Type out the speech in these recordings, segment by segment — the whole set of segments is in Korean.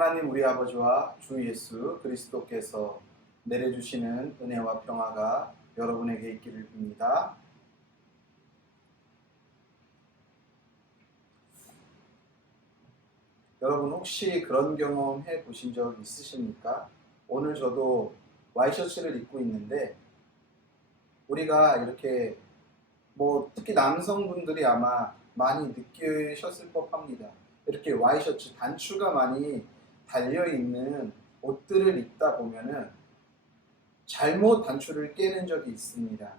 하나님 우리 아버지와 주 예수 그리스도께서 내려주시는 은혜와 평화가 여러분에게 있기를 빕니다. 여러분 혹시 그런 경험 해 보신 적 있으십니까? 오늘 저도 와이셔츠를 입고 있는데 우리가 이렇게 뭐 특히 남성분들이 아마 많이 느끼셨을 법합니다. 이렇게 와이셔츠 단추가 많이 달려 있는 옷들을 입다 보면은 잘못 단추를 깨는 적이 있습니다.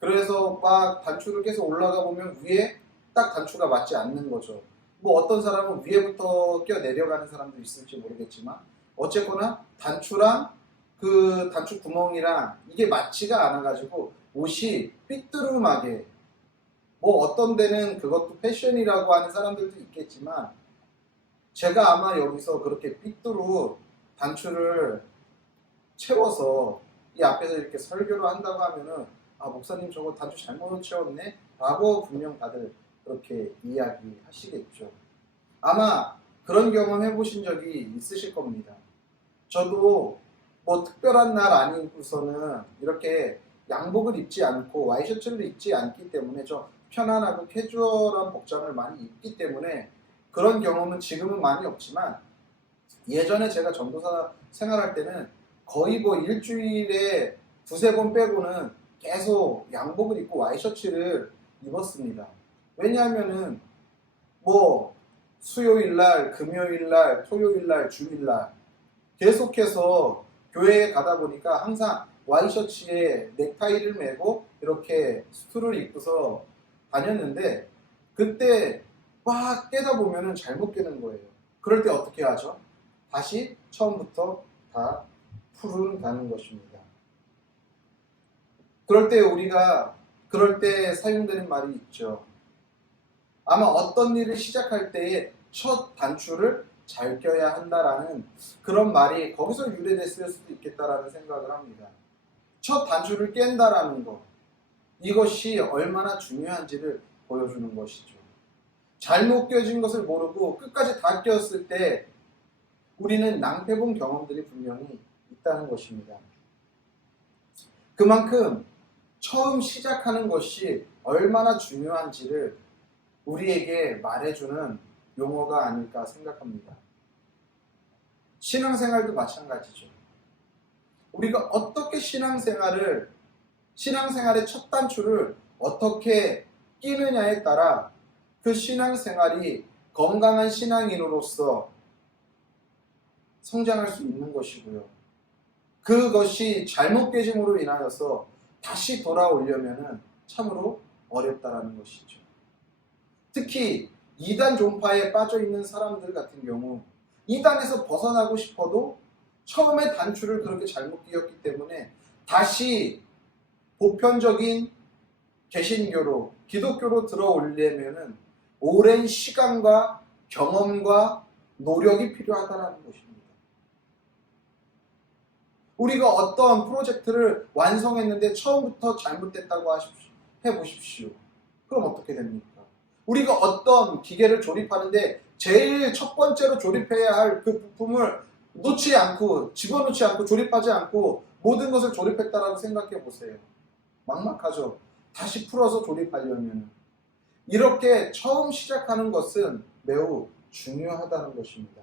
그래서 막 단추를 깨서 올라가 보면 위에 딱 단추가 맞지 않는 거죠. 뭐 어떤 사람은 위에부터 끼어 내려가는 사람도 있을지 모르겠지만 어쨌거나 단추랑 그 단추 구멍이랑 이게 맞지가 않아가지고 옷이 삐뚤음하게 뭐 어떤 데는 그것도 패션이라고 하는 사람들도 있겠지만 제가 아마 여기서 그렇게 삐뚤어 단추를 채워서 이 앞에서 이렇게 설교를 한다고 하면은 아 목사님 저거 단추 잘못 채웠네? 라고 분명 다들 그렇게 이야기하시겠죠. 아마 그런 경험 해보신 적이 있으실 겁니다. 저도 뭐 특별한 날 아니고서는 이렇게 양복을 입지 않고 와이셔츠를 입지 않기 때문에 좀 편안하고 캐주얼한 복장을 많이 입기 때문에 그런 경험은 지금은 많이 없지만 예전에 제가 전도사 생활할 때는 거의 뭐 일주일에 두세 번 빼고는 계속 양복을 입고 와이셔츠를 입었습니다. 왜냐하면은 뭐 수요일 날, 금요일 날, 토요일 날, 주일 날 계속해서 교회에 가다 보니까 항상 와이셔츠에 넥타이를 메고 이렇게 수트를 입고서 다녔는데 그때 막 깨다 보면은 잘못 깨는 거예요. 그럴 때 어떻게 하죠? 다시 처음부터 다 푸른다는 것입니다. 그럴 때 우리가 그럴 때 사용되는 말이 있죠. 아마 어떤 일을 시작할 때에 첫 단추를 잘 껴야 한다라는 그런 말이 거기서 유래됐을 수도 있겠다라는 생각을 합니다. 첫 단추를 깬다라는 것. 이것이 얼마나 중요한지를 보여주는 것이죠. 잘못 껴진 것을 모르고 끝까지 다 꼈을 때 우리는 낭패본 경험들이 분명히 있다는 것입니다. 그만큼 처음 시작하는 것이 얼마나 중요한지를 우리에게 말해주는 용어가 아닐까 생각합니다. 신앙생활도 마찬가지죠. 우리가 어떻게 신앙생활을 신앙생활의 첫 단추를 어떻게 끼느냐에 따라 그 신앙생활이 건강한 신앙인으로서 성장할 수 있는 것이고요. 그것이 잘못 깨짐으로 인하여서 다시 돌아오려면 참으로 어렵다라는 것이죠. 특히 이단 종파에 빠져 있는 사람들 같은 경우 이단에서 벗어나고 싶어도 처음에 단추를 그렇게 잘못 끼었기 때문에 다시 보편적인 개신교로 기독교로 들어오려면은 오랜 시간과 경험과 노력이 필요하다는 것입니다. 우리가 어떤 프로젝트를 완성했는데 처음부터 잘못됐다고 하십시오. 해보십시오. 그럼 어떻게 됩니까? 우리가 어떤 기계를 조립하는데 제일 첫 번째로 조립해야 할 그 부품을 놓지 않고 집어넣지 않고 조립하지 않고 모든 것을 조립했다라고 생각해 보세요. 막막하죠. 다시 풀어서 조립하려면 이렇게 처음 시작하는 것은 매우 중요하다는 것입니다.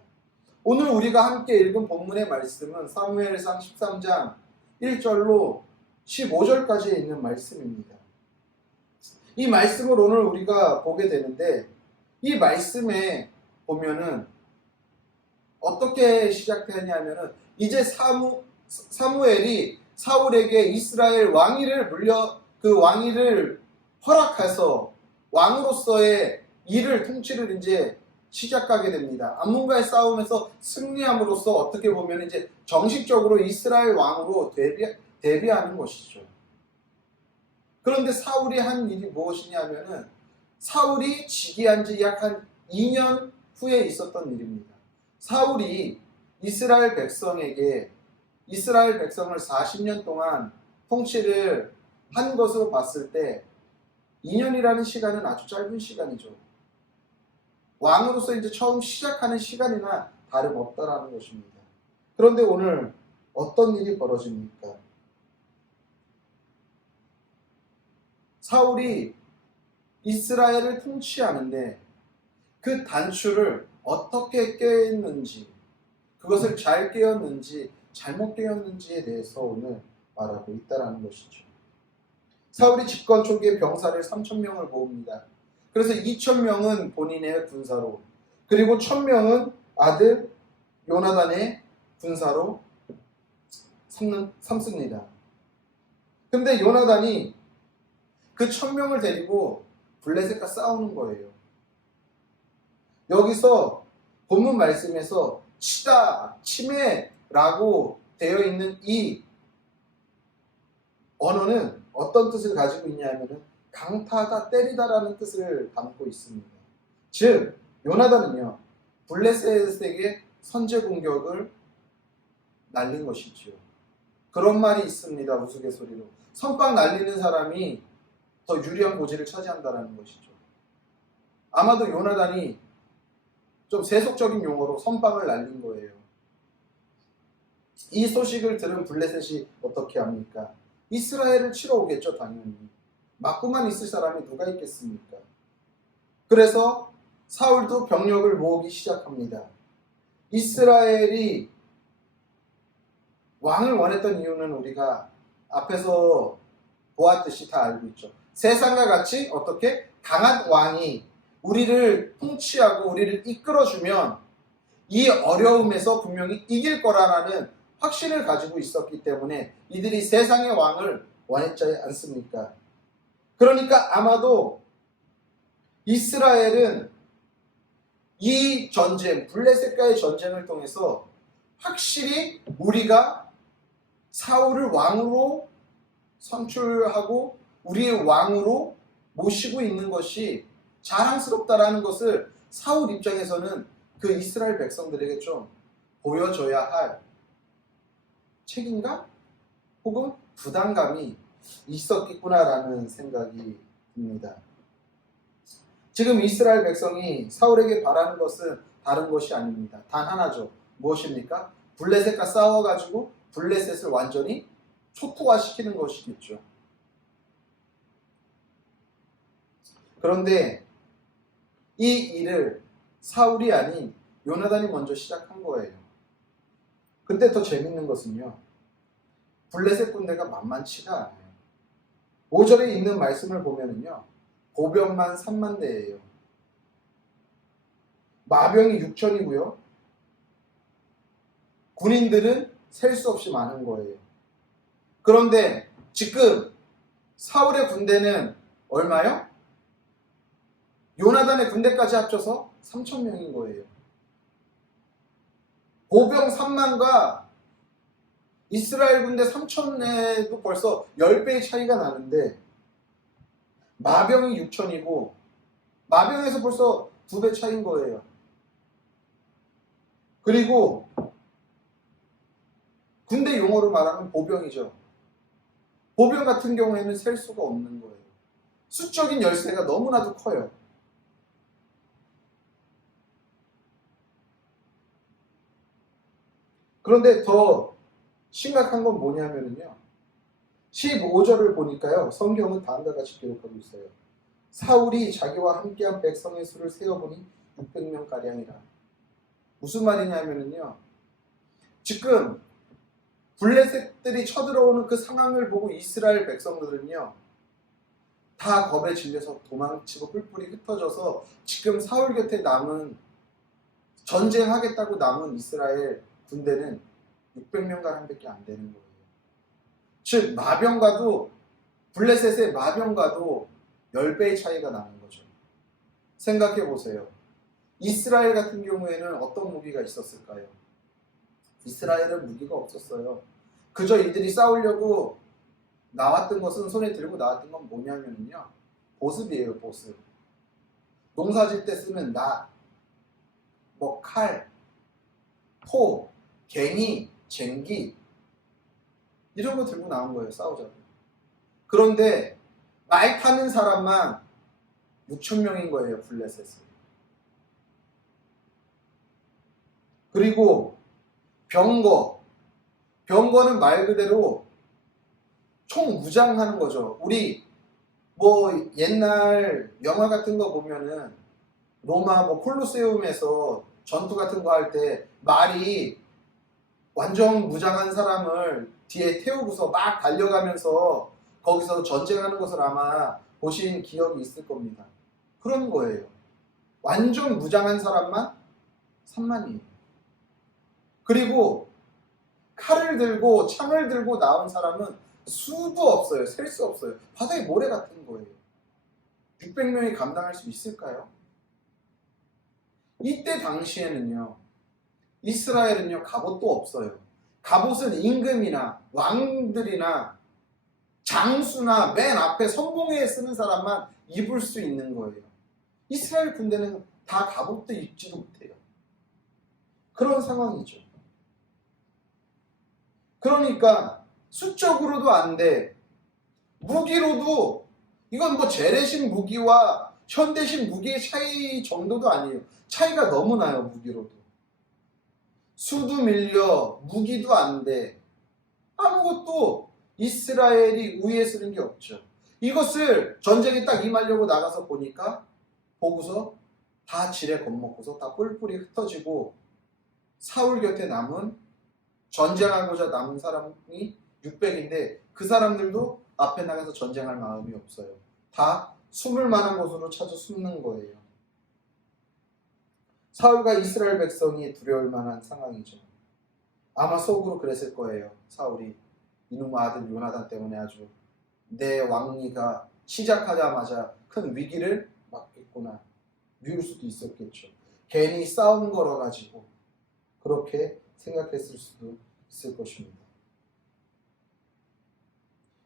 오늘 우리가 함께 읽은 본문의 말씀은 사무엘상 13장 1절로 15절까지 있는 말씀입니다. 이 말씀을 오늘 우리가 보게 되는데 이 말씀에 보면은 어떻게 시작되냐면은 이제 사무 사무엘이 사울에게 이스라엘 왕위를 물려 그 왕위를 허락해서 왕으로서의 일을 통치를 이제 시작하게 됩니다. 암몬과의 싸움에서 승리함으로써 어떻게 보면 이제 정식적으로 이스라엘 왕으로 데뷔, 데뷔하는 것이죠. 그런데 사울이 한 일이 무엇이냐면은 사울이 즉위한 지 약 한 2년 후에 있었던 일입니다. 사울이 이스라엘 백성에게 이스라엘 백성을 40년 동안 통치를 한 것으로 봤을 때 2년이라는 시간은 아주 짧은 시간이죠. 왕으로서 이제 처음 시작하는 시간이나 다름없다라는 것입니다. 그런데 오늘 어떤 일이 벌어집니까? 사울이 이스라엘을 통치하는데 그 단추를 어떻게 깨었는지 그것을 잘 깨었는지 잘못 깨었는지에 대해서 오늘 말하고 있다라는 것이죠. 사울이 집권 초기에 병사를 3천 명을 모읍니다. 그래서 2천 명은 본인의 군사로 그리고 1,000명은 아들 요나단의 군사로 삼는, 삼습니다. 근데 요나단이 그 1,000명을 데리고 블레셋과 싸우는 거예요. 여기서 본문 말씀에서 치다, 치매라고 되어 있는 이 언어는 어떤 뜻을 가지고 있냐면은 강타다, 때리다라는 뜻을 담고 있습니다. 즉, 요나단은요, 블레셋에게 선제 공격을 날린 것이지요. 그런 말이 있습니다. 우스갯소리로. 선빵 날리는 사람이 더 유리한 고지를 차지한다는 것이죠. 아마도 요나단이 좀 세속적인 용어로 선빵을 날린 거예요. 이 소식을 들은 블레셋이 어떻게 합니까? 이스라엘을 치러 오겠죠, 당연히. 맞고만 있을 사람이 누가 있겠습니까? 그래서 사울도 병력을 모으기 시작합니다. 이스라엘이 왕을 원했던 이유는 우리가 앞에서 보았듯이 다 알고 있죠. 세상과 같이 어떻게 강한 왕이 우리를 통치하고 우리를 이끌어주면 이 어려움에서 분명히 이길 거라는 확신을 가지고 있었기 때문에 이들이 세상의 왕을 원했지 않습니까? 그러니까 아마도 이스라엘은 이 전쟁, 블레셋과의 전쟁을 통해서 확실히 우리가 사울을 왕으로 선출하고 우리의 왕으로 모시고 있는 것이 자랑스럽다라는 것을 사울 입장에서는 그 이스라엘 백성들에게 좀 보여줘야 할 책임감 혹은 부담감이 있었겠구나라는 생각이 듭니다. 지금 이스라엘 백성이 사울에게 바라는 것은 다른 것이 아닙니다. 단 하나죠. 무엇입니까? 블레셋과 싸워가지고 블레셋을 완전히 초토화시키는 것이겠죠. 그런데 이 일을 사울이 아닌 요나단이 먼저 시작한 거예요. 근데 더 재밌는 것은요. 블레셋 군대가 만만치가 않아요. 5절에 있는 말씀을 보면은요. 보병만 3만 대예요. 마병이 6천이고요. 군인들은 셀 수 없이 많은 거예요. 그런데 지금 사울의 군대는 얼마요? 요나단의 군대까지 합쳐서 3천 명인 거예요. 보병 3만과 이스라엘 군대 3천에도 벌써 10배의 차이가 나는데 마병이 6천이고 마병에서 벌써 두배 차이인 거예요. 그리고 군대 용어로 말하면 보병이죠. 보병 같은 경우에는 셀 수가 없는 거예요. 수적인 열세가 너무나도 커요. 그런데 더 심각한 건 뭐냐면요. 15절을 보니까요. 성경은 다음과 같이 기록하고 있어요. 사울이 자기와 함께한 백성의 수를 세어보니 600명 가량이라. 무슨 말이냐면요. 지금 블레셋들이 쳐들어오는 그 상황을 보고 이스라엘 백성들은요. 다 겁에 질려서 도망치고 뿔뿔이 흩어져서 지금 사울 곁에 남은 전쟁하겠다고 남은 이스라엘 군대는 600명 가량밖에 안 되는 거예요. 즉 마병과도 블레셋의 마병과도 10배의 차이가 나는 거죠. 생각해 보세요. 이스라엘 같은 경우에는 어떤 무기가 있었을까요? 이스라엘은 무기가 없었어요. 그저 이들이 싸우려고 나왔던 것은 손에 들고 나왔던 건 뭐냐면요. 보습이에요, 보습. 농사질 때 쓰는 나, 뭐 칼, 포, 갱이, 쟁기 이런 거 들고 나온 거예요 싸우자고 그런데 말 타는 사람만 6천 명인 거예요 블레셋은 그리고 병거. 병거는 말 그대로 총 무장하는 거죠. 우리 뭐 옛날 영화 같은 거 보면은 로마 뭐 콜로세움에서 전투 같은 거 할 때 말이 완전 무장한 사람을 뒤에 태우고서 막 달려가면서 거기서 전쟁하는 것을 아마 보신 기억이 있을 겁니다. 그런 거예요. 완전 무장한 사람만 3만이에요. 그리고 칼을 들고 창을 들고 나온 사람은 수도 없어요. 셀 수 없어요. 바다에 모래 같은 거예요. 600명이 감당할 수 있을까요? 이때 당시에는요, 이스라엘은요, 갑옷도 없어요. 갑옷은 임금이나 왕들이나 장수나 맨 앞에 선봉에 쓰는 사람만 입을 수 있는 거예요. 이스라엘 군대는 다 갑옷도 입지도 못해요. 그런 상황이죠. 그러니까 수적으로도 안 돼. 무기로도 이건 뭐 재래식 무기와 현대식 무기의 차이 정도도 아니에요. 차이가 너무 나요, 무기로도. 수도 밀려, 무기도 안 돼. 아무것도 이스라엘이 우위에 쓰는 게 없죠. 이것을 전쟁에 딱 임하려고 나가서 보니까 보고서 다 지레 겁먹고서 다 뿔뿔이 흩어지고 사울 곁에 남은 전쟁하고자 남은 사람이 600인데 그 사람들도 앞에 나가서 전쟁할 마음이 없어요. 다 숨을 만한 곳으로 찾아 숨는 거예요. 사울과 이스라엘 백성이 두려울 만한 상황이죠. 아마 속으로 그랬을 거예요. 사울이 이놈의 아들 요나단 때문에 아주 내 왕리가 시작하자마자 큰 위기를 맞겠구나. 미울 수도 있었겠죠. 괜히 싸움 걸어가지고 그렇게 생각했을 수도 있을 것입니다.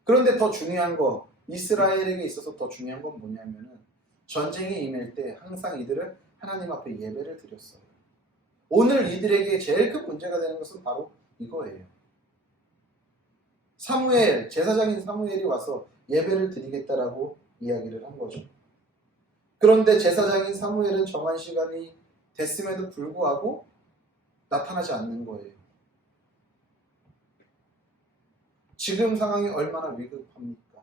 그런데 더 중요한 거, 이스라엘에게 있어서 더 중요한 건 뭐냐면은 전쟁에 임할 때 항상 이들은 하나님 앞에 예배를 드렸어요. 오늘 이들에게 제일 큰 문제가 되는 것은 바로 이거예요. 사무엘, 제사장인 사무엘이 와서 예배를 드리겠다라고 이야기를 한 거죠. 그런데 제사장인 사무엘은 정한 시간이 됐음에도 불구하고 나타나지 않는 거예요. 지금 상황이 얼마나 위급합니까?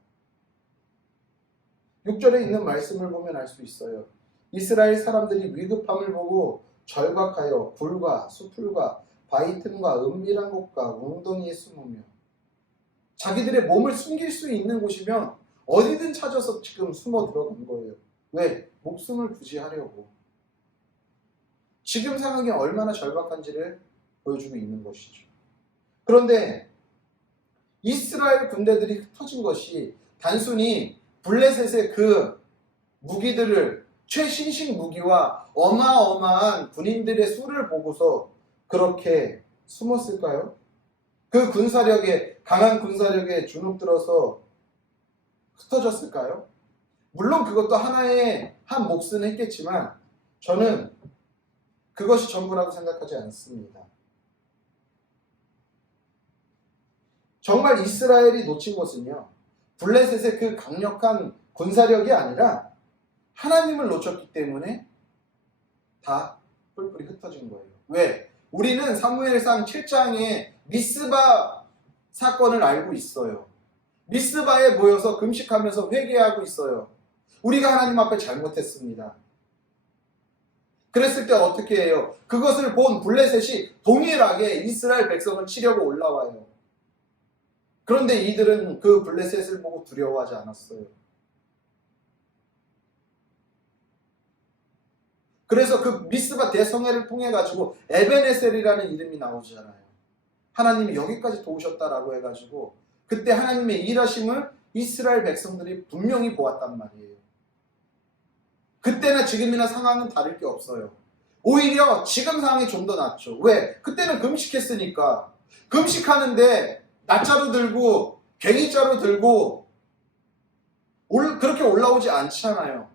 6절에 있는 말씀을 보면 알 수 있어요. 이스라엘 사람들이 위급함을 보고 절박하여 굴과 수풀과 바위 틈과 은밀한 곳과 웅덩이에 숨으며 자기들의 몸을 숨길 수 있는 곳이면 어디든 찾아서 지금 숨어 들어간 거예요. 왜? 목숨을 부지하려고. 지금 상황이 얼마나 절박한지를 보여주고 있는 것이죠. 그런데 이스라엘 군대들이 흩어진 것이 단순히 블레셋의 그 무기들을 최신식 무기와 어마어마한 군인들의 수를 보고서 그렇게 숨었을까요? 그 군사력에 강한 군사력에 주눅들어서 흩어졌을까요? 물론 그것도 하나의 한 몫은 했겠지만 저는 그것이 전부라고 생각하지 않습니다. 정말 이스라엘이 놓친 것은요. 블레셋의 그 강력한 군사력이 아니라 하나님을 놓쳤기 때문에 다 뿔뿔이 흩어진 거예요. 왜? 우리는 사무엘상 7장에 미스바 사건을 알고 있어요. 미스바에 모여서 금식하면서 회개하고 있어요. 우리가 하나님 앞에 잘못했습니다. 그랬을 때 어떻게 해요? 그것을 본 블레셋이 동일하게 이스라엘 백성을 치려고 올라와요. 그런데 이들은 그 블레셋을 보고 두려워하지 않았어요. 그래서 그 미스바 대성회를 통해 가지고 에베네셀이라는 이름이 나오잖아요. 하나님이 여기까지 도우셨다라고 해가지고 그때 하나님의 일하심을 이스라엘 백성들이 분명히 보았단 말이에요. 그때나 지금이나 상황은 다를 게 없어요. 오히려 지금 상황이 좀 더 낫죠. 왜? 그때는 금식했으니까. 금식하는데 낮자로 들고 괭이자로 들고 올, 그렇게 올라오지 않잖아요.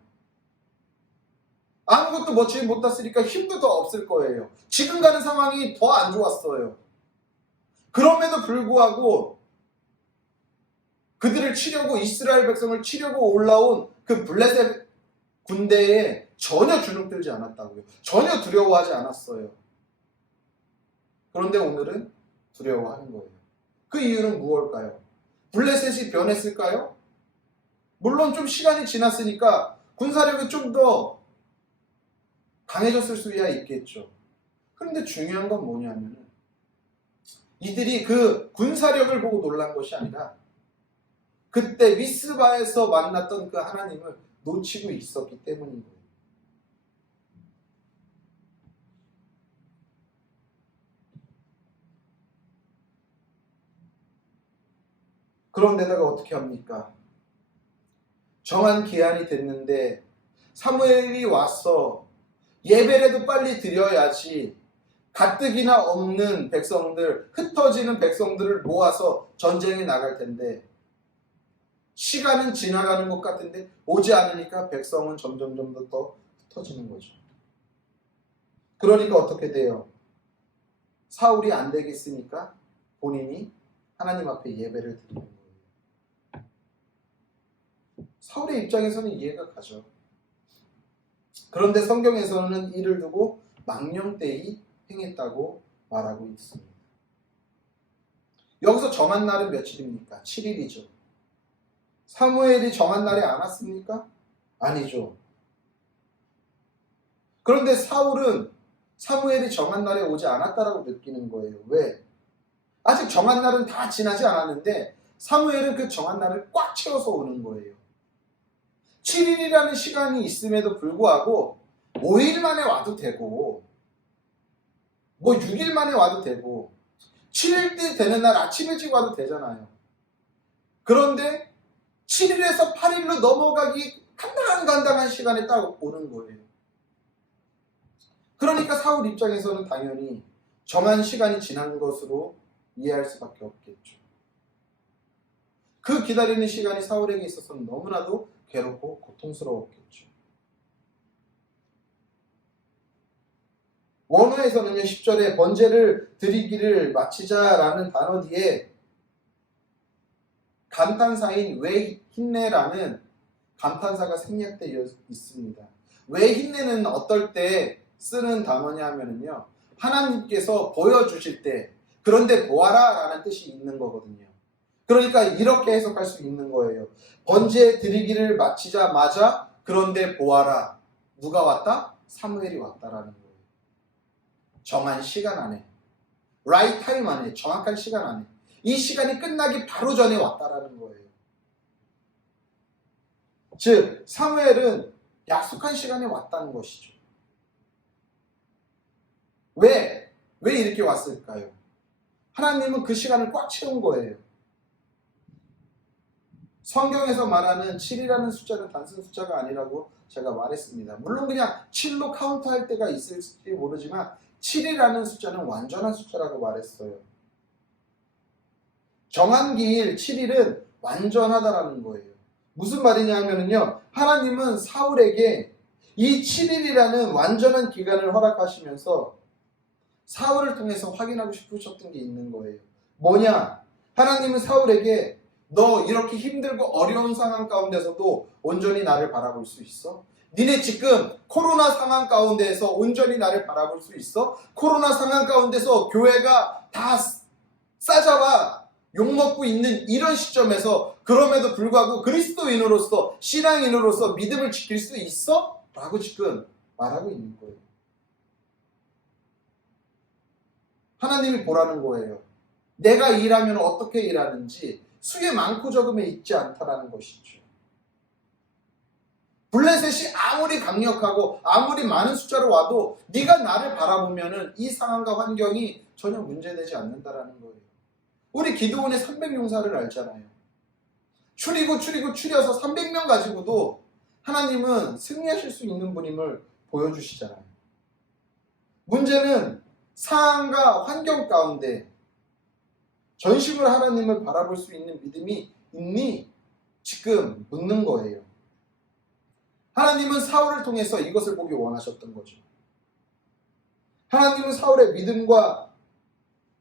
아무것도 멋지게 못 땄으니까 힘도 더 없을 거예요. 지금 가는 상황이 더 안 좋았어요. 그럼에도 불구하고 그들을 치려고 이스라엘 백성을 치려고 올라온 그 블레셋 군대에 전혀 주눅들지 않았다고요. 전혀 두려워하지 않았어요. 그런데 오늘은 두려워하는 거예요. 그 이유는 무엇일까요? 블레셋이 변했을까요? 물론 좀 시간이 지났으니까 군사력이 좀 더 강해졌을 수야 있겠죠. 그런데 중요한 건 뭐냐면은 이들이 그 군사력을 보고 놀란 것이 아니라 그때 미스바에서 만났던 그 하나님을 놓치고 있었기 때문인 거예요. 그런데다가 어떻게 합니까? 정한 기한이 됐는데 사무엘이 와서 예배라도 빨리 드려야지 가뜩이나 없는 백성들, 흩어지는 백성들을 모아서 전쟁에 나갈 텐데 시간은 지나가는 것 같은데 오지 않으니까 백성은 점점점 더, 더 흩어지는 거죠. 그러니까 어떻게 돼요? 사울이 안 되겠으니까 본인이 하나님 앞에 예배를 드리는 거예요. 사울의 입장에서는 이해가 가죠. 그런데 성경에서는 이를 두고 망령되이 행했다고 말하고 있습니다. 여기서 정한 날은 며칠입니까? 7일이죠. 사무엘이 정한 날에 안 왔습니까? 아니죠. 그런데 사울은 사무엘이 정한 날에 오지 않았다라고 느끼는 거예요. 왜? 아직 정한 날은 다 지나지 않았는데 사무엘은 그 정한 날을 꽉 채워서 오는 거예요. 7일이라는 시간이 있음에도 불구하고 5일 만에 와도 되고 뭐 6일 만에 와도 되고 7일 때 되는 날 아침 일찍 와도 되잖아요. 그런데 7일에서 8일로 넘어가기 간당간당한 시간에 딱 오는 거예요. 그러니까 사울 입장에서는 당연히 정한 시간이 지난 것으로 이해할 수밖에 없겠죠. 그 기다리는 시간이 사울에게 있어서는 너무나도 괴롭고 고통스러웠겠죠. 원어에서는요, 10절에 번제를 드리기를 마치자라는 단어 뒤에 감탄사인 왜 힘내라는 감탄사가 생략되어 있습니다. 왜 힘내는 어떨 때 쓰는 단어냐면요, 하나님께서 보여주실 때, 그런데 보아라 라는 뜻이 있는 거거든요. 그러니까 이렇게 해석할 수 있는 거예요. 번제 드리기를 마치자마자 그런데 보아라. 누가 왔다? 사무엘이 왔다라는 거예요. 정한 시간 안에. 라이트 타임 안에. 정확한 시간 안에. 이 시간이 끝나기 바로 전에 왔다라는 거예요. 즉, 사무엘은 약속한 시간에 왔다는 것이죠. 왜? 왜 이렇게 왔을까요? 하나님은 그 시간을 꽉 채운 거예요. 성경에서 말하는 7이라는 숫자는 단순 숫자가 아니라고 제가 말했습니다. 물론 그냥 7로 카운트할 때가 있을지 모르지만 7이라는 숫자는 완전한 숫자라고 말했어요. 정한 기일 7일은 완전하다라는 거예요. 무슨 말이냐 하면요. 하나님은 사울에게 이 7일이라는 완전한 기간을 허락하시면서 사울을 통해서 확인하고 싶으셨던 게 있는 거예요. 뭐냐? 하나님은 사울에게 너 이렇게 힘들고 어려운 상황 가운데서도 온전히 나를 바라볼 수 있어? 니네 지금 코로나 상황 가운데에서 온전히 나를 바라볼 수 있어? 코로나 상황 가운데서 교회가 다 싸잡아 욕먹고 있는 이런 시점에서 그럼에도 불구하고 그리스도인으로서 신앙인으로서 믿음을 지킬 수 있어? 라고 지금 말하고 있는 거예요. 하나님이 보라는 거예요. 내가 일하면 어떻게 일하는지 수에 많고 적음에 있지 않다라는 것이죠. 블레셋이 아무리 강력하고 아무리 많은 숫자로 와도 네가 나를 바라보면은 이 상황과 환경이 전혀 문제되지 않는다라는 거예요. 우리 기도원의 300용사를 알잖아요. 추리고 추리고 추려서 300명 가지고도 하나님은 승리하실 수 있는 분임을 보여주시잖아요. 문제는 상황과 환경 가운데 전심으로 하나님을 바라볼 수 있는 믿음이 있니? 지금 묻는 거예요. 하나님은 사울을 통해서 이것을 보기 원하셨던 거죠. 하나님은 사울의 믿음과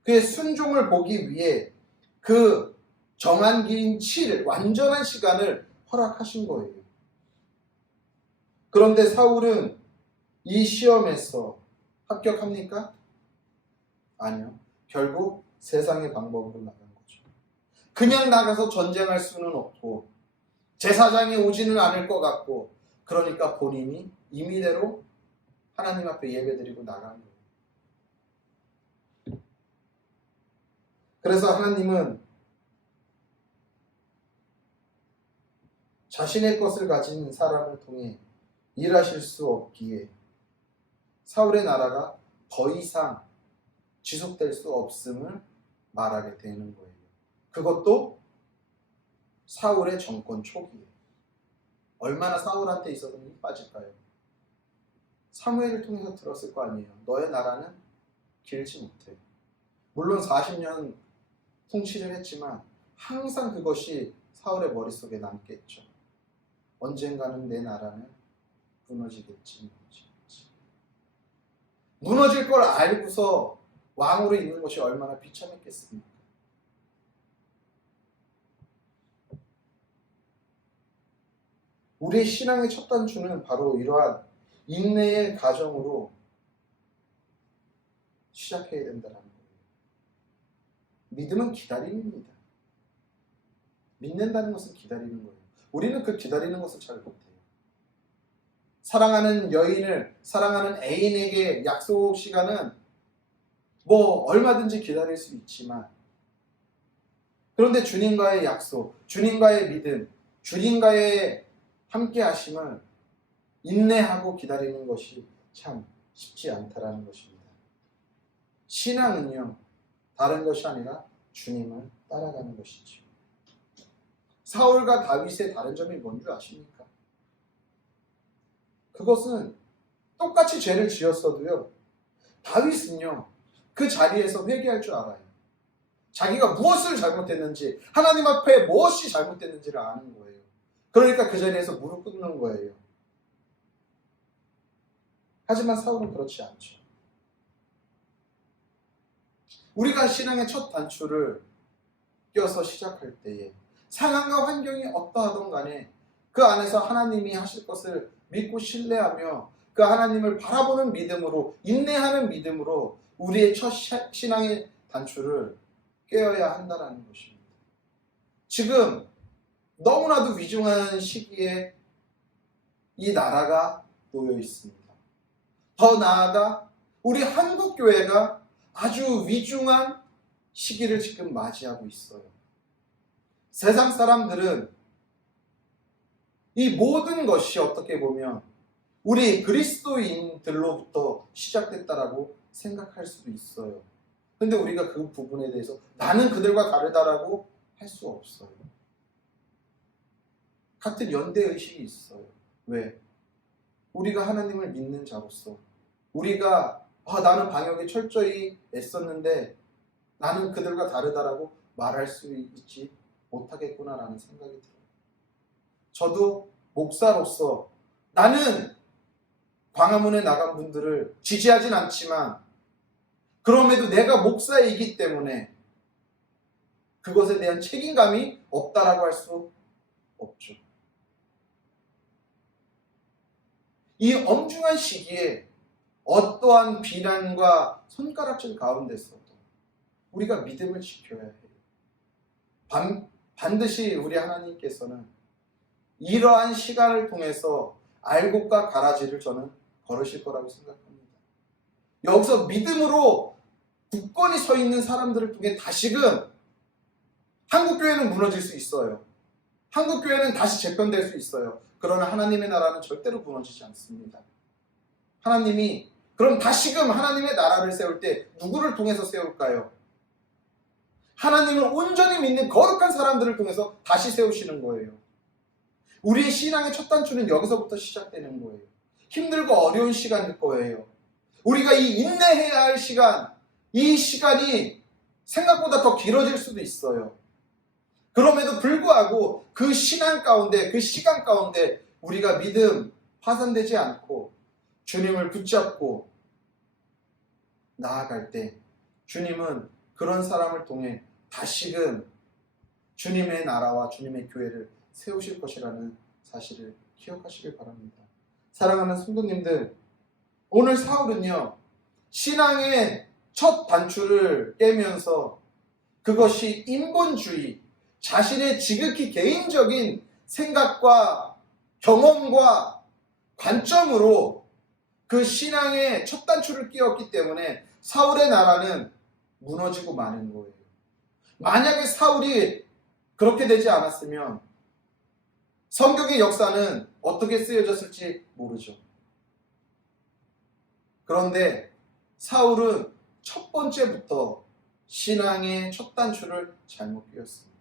그의 순종을 보기 위해 그 정한 기인 7일, 완전한 시간을 허락하신 거예요. 그런데 사울은 이 시험에서 합격합니까? 아니요. 결국 세상의 방법으로 나간 거죠. 그냥 나가서 전쟁할 수는 없고 제사장이 오지는 않을 것 같고 그러니까 본인이 임의대로 하나님 앞에 예배드리고 나간 거예요. 그래서 하나님은 자신의 것을 가진 사람을 통해 일하실 수 없기에 사울의 나라가 더 이상 지속될 수 없음을 말하게 되는 거예요. 그것도 사울의 정권 초기에 얼마나 사울한테 있어서 힘 빠질까요? 사무엘을 통해서 들었을 거 아니에요. 너의 나라는 길지 못해. 물론 40년 통치를 했지만 항상 그것이 사울의 머릿속에 남겠죠. 언젠가는 내 나라는 무너지겠지. 무너질 걸 알고서 왕으로 있는 것이 얼마나 비참했겠습니까? 우리의 신앙의 첫 단추는 바로 이러한 인내의 가정으로 시작해야 된다는 거예요. 믿음은 기다림입니다. 믿는다는 것은 기다리는 거예요. 우리는 그 기다리는 것을 잘 못해요. 사랑하는 여인을, 사랑하는 애인에게 약속 시간은 뭐 얼마든지 기다릴 수 있지만 그런데 주님과의 약속, 주님과의 믿음, 주님과의 함께 하심을 인내하고 기다리는 것이 참 쉽지 않다라는 것입니다. 신앙은요, 다른 것이 아니라 주님을 따라가는 것이죠. 사울과 다윗의 다른 점이 뭔 줄 아십니까? 그것은 똑같이 죄를 지었어도요, 다윗은요, 그 자리에서 회개할 줄 알아요. 자기가 무엇을 잘못했는지, 하나님 앞에 무엇이 잘못됐는지를 아는 거예요. 그러니까 그 자리에서 무릎 꿇는 거예요. 하지만 사울은 그렇지 않죠. 우리가 신앙의 첫 단추를 껴서 시작할 때에 상황과 환경이 어떠하든 간에 그 안에서 하나님이 하실 것을 믿고 신뢰하며 그 하나님을 바라보는 믿음으로 인내하는 믿음으로 우리의 첫 시- 신앙의 단추를 꿰어야 한다는 것입니다. 지금 너무나도 위중한 시기에 이 나라가 놓여 있습니다. 더 나아가 우리 한국 교회가 아주 위중한 시기를 지금 맞이하고 있어요. 세상 사람들은 이 모든 것이 어떻게 보면 우리 그리스도인들로부터 시작됐다라고 생각할 수도 있어요. 근데 우리가 그 부분에 대해서 나는 그들과 다르다라고 할 수 없어요. 같은 연대 의식이 있어요. 왜? 우리가 하나님을 믿는 자로서 우리가 아, 나는 방역에 철저히 애썼는데 나는 그들과 다르다라고 말할 수 있지 못하겠구나라는 생각이 들어요. 저도 목사로서 나는 광화문에 나간 분들을 지지하진 않지만 그럼에도 내가 목사이기 때문에 그것에 대한 책임감이 없다라고 할 수 없죠. 이 엄중한 시기에 어떠한 비난과 손가락질 가운데서도 우리가 믿음을 지켜야 해요. 반, 반드시 우리 하나님께서는 이러한 시간을 통해서 알곡과 가라지를 저는 걸으실 거라고 생각합니다. 여기서 믿음으로 굳건히 서 있는 사람들을 통해 다시금 한국교회는 무너질 수 있어요. 한국교회는 다시 재편될 수 있어요. 그러나 하나님의 나라는 절대로 무너지지 않습니다. 하나님이 그럼 다시금 하나님의 나라를 세울 때 누구를 통해서 세울까요? 하나님을 온전히 믿는 거룩한 사람들을 통해서 다시 세우시는 거예요. 우리의 신앙의 첫 단추는 여기서부터 시작되는 거예요. 힘들고 어려운 시간일 거예요. 우리가 이 인내해야 할 시간, 이 시간이 생각보다 더 길어질 수도 있어요. 그럼에도 불구하고 그 신앙 가운데, 그 시간 가운데 우리가 믿음 파산되지 않고 주님을 붙잡고 나아갈 때 주님은 그런 사람을 통해 다시금 주님의 나라와 주님의 교회를 세우실 것이라는 사실을 기억하시길 바랍니다. 사랑하는 성도님들, 오늘 사울은요, 신앙의 첫 단추를 깨면서 그것이 인본주의, 자신의 지극히 개인적인 생각과 경험과 관점으로 그 신앙의 첫 단추를 끼웠기 때문에 사울의 나라는 무너지고 마는 거예요. 만약에 사울이 그렇게 되지 않았으면 성경의 역사는 어떻게 쓰여졌을지 모르죠. 그런데 사울은 첫 번째부터 신앙의 첫 단추를 잘못 끼웠습니다.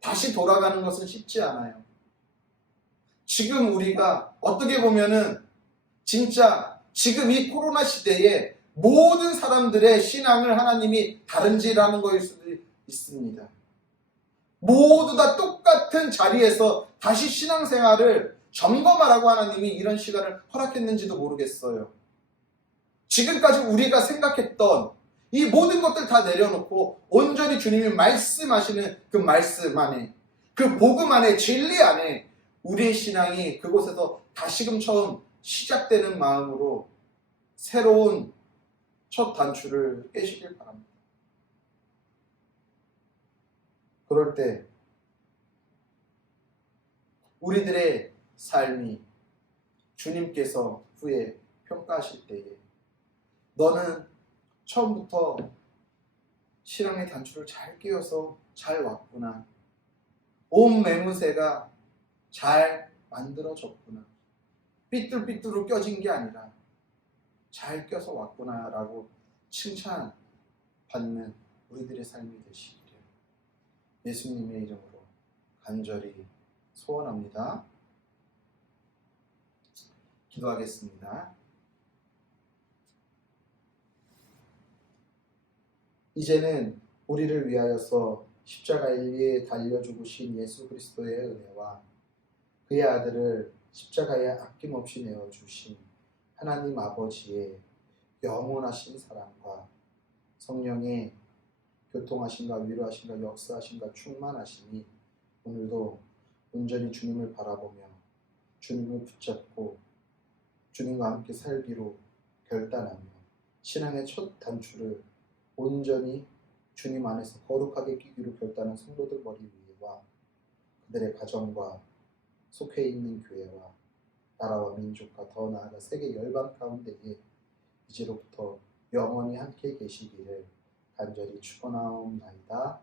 다시 돌아가는 것은 쉽지 않아요. 지금 우리가 어떻게 보면은 진짜 지금 이 코로나 시대에 모든 사람들의 신앙을 하나님이 다른지라는 거일 수도 있습니다. 모두 다 똑같은 자리에서 다시 신앙생활을 점검하라고 하나님이 이런 시간을 허락했는지도 모르겠어요. 지금까지 우리가 생각했던 이 모든 것들 다 내려놓고 온전히 주님이 말씀하시는 그 말씀 안에 그 복음 안에 진리 안에 우리의 신앙이 그곳에서 다시금 처음 시작되는 마음으로 새로운 첫 단추를 깨시길 바랍니다. 그럴 때 우리들의 삶이 주님께서 후에 평가하실 때에 너는 처음부터 신앙의 단추를 잘 끼워서 잘 왔구나. 온 매무새가 잘 만들어졌구나. 삐뚤삐뚤로 껴진 게 아니라 잘 껴서 왔구나라고 칭찬받는 우리들의 삶이 되시기를 예수님의 이름으로 간절히 소원합니다. 기도하겠습니다. 이제는 우리를 위하여서 십자가에 달려 죽으신 예수 그리스도의 은혜와 그의 아들을 십자가에 아낌없이 내어 주신 하나님 아버지의 영원하신 사랑과 성령의 교통하신가 위로하신가 역사하신가 충만하시니 오늘도 온전히 주님을 바라보며 주님을 붙잡고 주님과 함께 살기로 결단하며 신앙의 첫 단추를 온전히 주님 안에서 거룩하게 끼기로 결단한 성도들 머리 위에와 그들의 가정과 속해 있는 교회와 나라와 민족과 더 나아가 세계 열방 가운데에 이제로부터 영원히 함께 계시기를 간절히 축원하옵나이다.